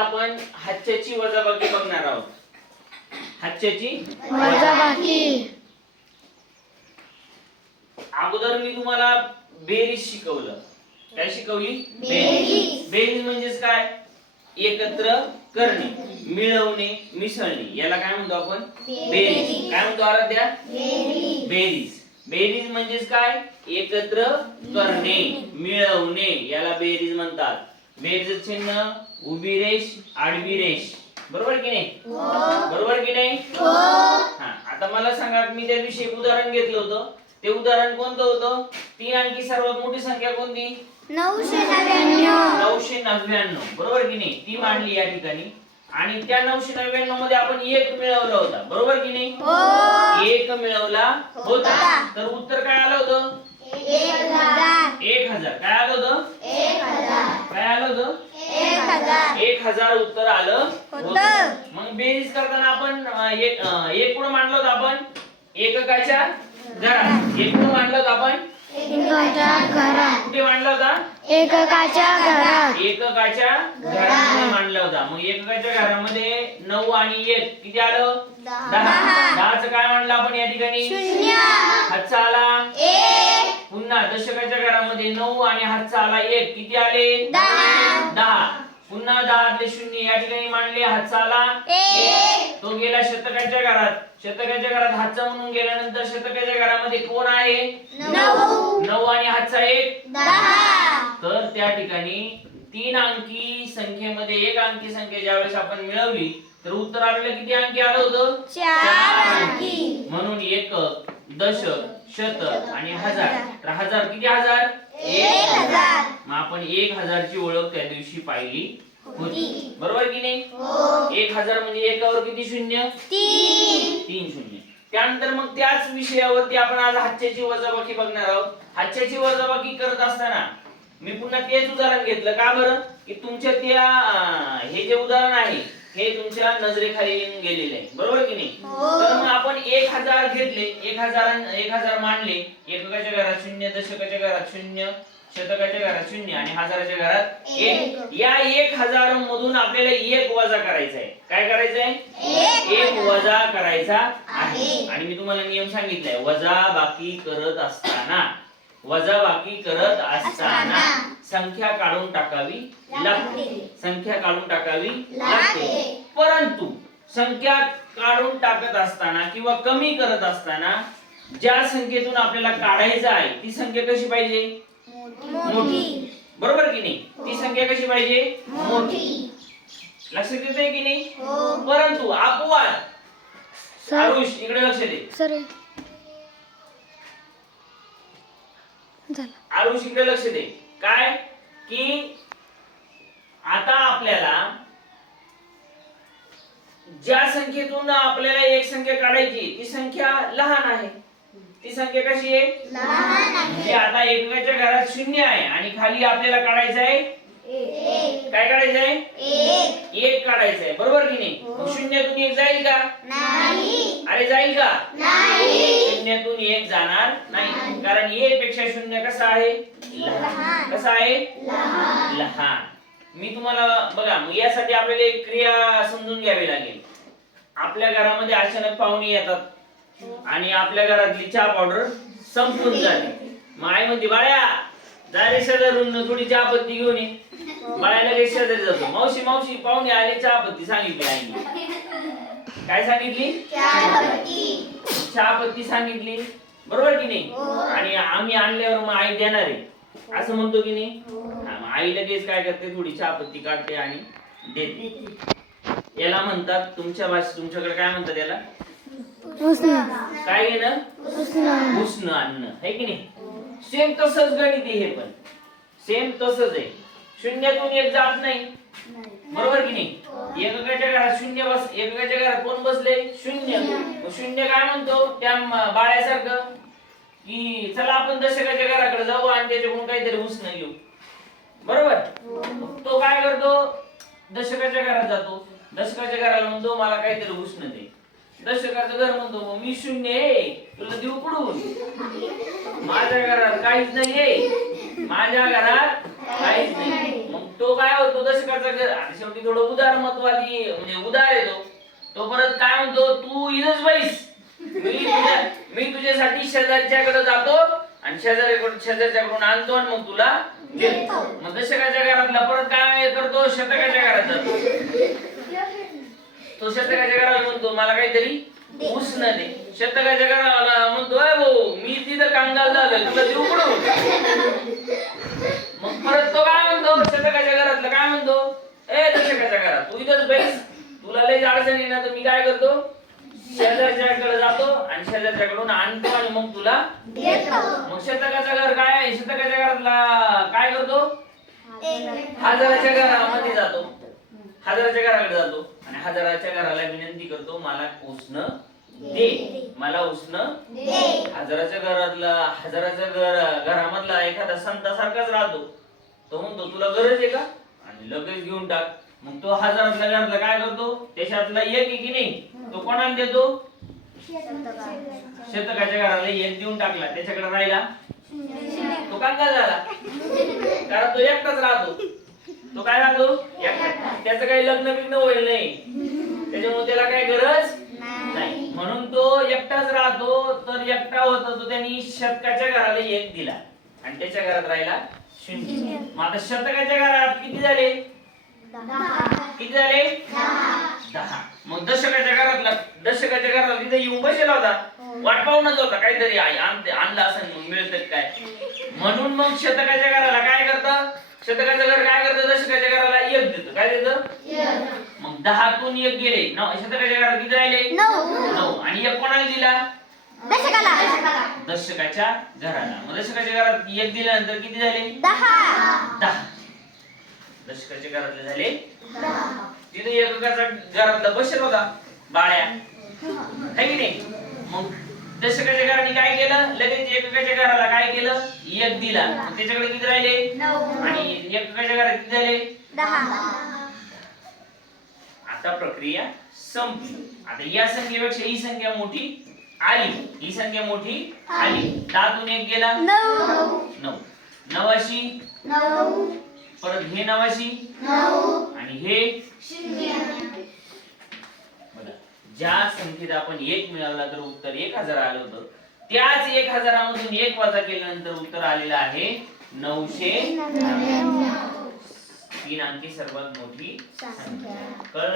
आपण हातच्याची वजाबाकी बघणार आहोत. हातच्याची वजाबाकी. अगोदर मी तुम्हाला बेरीज शिकवलं. काय शिकवली? बेरीज. बेरीज म्हणजेच काय? एकत्र करणे, मिळवणे, मिसळणे, याला काय म्हणतो आपण? बेरीज. काय म्हणतो आराध्या? बेरीज. बेरीज म्हणजेच काय? एकत्र करणे, मिळवणे, याला बेरीज म्हणतात. बेरीज चिन्ह उभी रेष, आडवी रेष. बरोबर की नाही? बरोबर की नाही? हा, आता मला सांगा, मी त्या दिवशी एक उदाहरण घेतलं होतं. ते उदाहरण कोणतं होतं? 3 अंकी सर्वात मोठी संख्या कोणती? 999. 999. बरोबर की नाही? ती मांडली या ठिकाणी. आणि त्या 999 मध्ये आपण 1 मिळवला होता. बरोबर की नाही? 1 मिळवला होता. तर उत्तर काय आलं होतं? 1000. काय आलं होतं? 1000. काय आलं होतं? 1000 उत्तर आलं होतं. मग बेरीज करताना आपण एक कुठं मांडलं होतं? आपण एककाच्या घरात. एक कुठं मांडलं होतं? आपण एककाच्या घरात. कुठे मांडला होता? एककाच्या घरात. एककाच्या घरामध्ये मांडला होता. मग एककाच्या घरामध्ये 9 आणि 1 किती आलं? 10. 10चं काय मांडलं आपण या ठिकाणी? 0. हातचा आला 1. पुन्हा दशकाच्या घरामध्ये 9 आणि हातचा आला 1 किती आले? 10. पुन्हा 10तले 0 या ठिकाणी मांडले, हातचा आला 1. तो गेला शतकाच्या घरात. शतकाच्या घरात हातचा म्हणून गेल्यानंतर शतकाच्या घरामध्ये कोण आहे? 9 आणि हातचा 1 10. तर त्या ठिकाणी 3 अंकी संख्येमध्ये 1 अंकी संख्या ज्यावेळेस आपण मिळवली तर उत्तर आपल्याला किती अंकी आलं होतं? 4 अंकी. म्हणून एक, दशक, शतक आणि हजार. तर हजार किती? हजार 1000. मग आपण 1000 ची ओळख त्या दिवशी पाहिली होती. बरोबर की नाही? 1000 म्हणजे एकावर किती शून्य? 3 शून्य. त्यानंतर मग त्याच विषयावरती आपण आज हातच्याची वजाबाकी बघणार आहोत. हातच्याची वजाबाकी करत असताना मी पुन्हा तेच उदाहरण घेतलं. का बरं? की तुमच्या त्या हे जे उदाहरण आहे हे तुमच्या नजरेखाली येऊन गेलेले आहे. बरोबर की नाही? तर मग आपण 1000 घेतले, 1000 मांडले. एककाच्या घरात 0, दशकाच्या घरात 0, शतकाच्या घरात 0 आणि हजाराच्या घरात 1. या 1000 मधून आपल्याला 1 वजा करायचा आहे. काय करायचं आहे? 1 वजा करायचा आहे. आणि मी तुम्हाला नियम सांगितलाय, वजाबाकी करत असताना संख्या काढून टाकावी लागते. संख्या काढून टाकावी लागते. परंतु संख्या काढून टाकत असताना किंवा कमी करत असताना ज्या संख्येतून आपल्याला काढायचं आहे ती संख्या कशी पाहिजे? मोठी. बरोबर की नाही? ती संख्या कशी पाहिजे? मोठी. लक्षात येतंय की नाही? परंतु अपवाद. आरुष इकडे लक्ष दे. सर आरुष इकडे लक्ष दे. काय की आता आपल्याला ज्या संख्येतून आपल्याला एक संख्या काढायची ती संख्या लहान आहे. ती संख्या कशी आहे? लहान आहे. म्हणजे आता एककाच्या घरात 0 आहे आणि खाली आपल्याला काढायचं आहे 1. काय काढायचं आहे? 1 काढायचं आहे. बरोबर की नाही? मग 0तून 1 जाईल का? नाही. अरे जाईल का? नाही. 0तून 1 जाणार नाही. कारण 1 पेक्षा 0 कसा आहे? लहान. कसा आहे? लहान. मी तुम्हाला बघा, मग यासाठी आपल्याला एक क्रिया समजून घ्यावी लागेल. आपल्या घरामध्ये अचानक पाहुणे येतात आणि आपल्या घरातली चहा पावडर संपून जाते. मग आई म्हणते, बाळ्या जा रे शेजारून थोडी चहा पत्ती घेऊन ये. बाळ्याला काही शेजारी जातो, मावशी मावशी पाहुणे आले, चहा पत्ती सांगितली आईने. काय सांगितली? चहा पत्ती सांगितली. बरोबर की नाही? आणि आम्ही आणल्यावर मग आई देणार आहे असं म्हणतो की नाही? आई लगेच काय करते? थोडी चहापत्ती काढते आणि देते. याला म्हणतात तुमच्या भाषेत, तुमच्याकडे काय म्हणतात याला? काय घेणं? उष्ण अन्न. है की नाही? सेम तसंच गणित आहे हे पण. सेम तसंच आहे. 0तून 1 जात नाही. बरोबर की नाही? एककाच्या घरात 0 बस, एककाच्या घरात कोण बसले? 0. मग 0 काय म्हणतो त्या बाळ्यासारखं की चला आपण दशकाच्या घराकडे जाऊ आणि त्याच्याकडून काहीतरी उष्ण घेऊ. बरोबर? तो काय करतो? दशकाच्या घरात जातो. दशकाच्या घराला म्हणतो मला काहीतरी उष्ण दे. दशकाचं घर म्हणतो मग मी 0 आहे, तुला देऊ कुठून? माझ्या घरात काहीच नाहीये. माझ्या घरात काहीच नाही. मग तो काय होतो दशकाचा घर आणि शेवटी थोडं उदार मतवादी म्हणजे उदार येतो. तो परत काय म्हणतो तू इथंच बैस, मी तुझ्यासाठी शेजारच्याकडे जातो आणि शेजारच्याकडून आणतो आणि मग तुला देतो. मग दशकाच्या घरातला परत काय करतो शतकाच्या घरात जातो. तो शतकाच्या घराला म्हणतो मला काहीतरी उष्ण दे. शतकाच्या घराला म्हणतो अय भाऊ मी तिथं कांगाल झालोय तुला ते उघडून. मग परत तो काय म्हणतो शतकाच्या घरातला काय म्हणतो ए दशकाच्या घरात तू इथंच बैस, तुला लय अडचण येणार तर मी काय करतो शेजारच्याकडे जातो आणि शेजारच्याकडून आणतो आणि मग तुला देतो. मग शतकाचं घर काय आहे शतकाच्या घरातला काय करतो हजाराच्या घरामध्ये जातो, हजाराच्या घराकडे जातो आणि हजाराच्या घराला विनंती करतो मला उष्ण दे, मला उष्ण दे. हजाराच्या घरामधला एखादा संतासारखाच राहतो. तो म्हणतो तुला गरज आहे का आणि लगेच घेऊन टाक. मग तो हजारातल्या घरातला काय करतो त्याच्यातला एक आहे की नाही तो कोणाला देतो शतकाच्या घराला एक देऊन टाकला. त्याच्याकडे राहिला तो कांगाल झाला कारण तो एकटाच राहतो. तो काय राहतो एकटा, त्याचं काही लग्न बिग्न होईल नाही त्याच्यामुळे त्याला काही गरज नाही म्हणून तो एकटाच राहतो. तर एकटा होता तो त्यांनी शतकाच्या घराला एक दिला आणि त्याच्या घरात राहिला शून्य. मग आता शतकाच्या घरात किती झाले किती झाले 10. मग दशकाच्या घराला तिथे येऊन बसलेला होता वाट पाहूनच होता काहीतरी आणलं असं मग मिळत काय म्हणून. मग शतकाच्या घराला काय करतं शतकाचं घर काय करतं दशकाच्या घराला एक देतं. काय देतं मग 10 तून 1 गेले 9. शतकाच्या घरात किती राहिले 9 आणि 1 कोणाला दिला दशकाच्या घराला. मग दशकाच्या घरात 1 दिल्यानंतर किती झाले 10. दशकाच्या घरातले झाले 10. तिथे एककाच्या घरातला बसेल होता बाळ्या है की नाही. मग दशकाच्या घराने काय केलं लगेच एककाच्या घराला काय केलं 1 दिला. मग त्याच्याकडे किती राहिले 9 आणि एककाच्या घरात किती झाले 10. आता प्रक्रिया संपली. आता या संख्येपेक्षा ही संख्या मोठी आली, ही संख्या मोठी आली. 10 तून 1 गेला 9. 9 परत हे 9 आणि हे 0. बघा ज्या संख्येत आपण 1 मिळवला तर उत्तर 1000 आलं होतं त्याच 1000 मधून 1 वजा केल्यानंतर उत्तर आलेलं आहे 999. 3 अंकी सर्वात मोठी संख्या.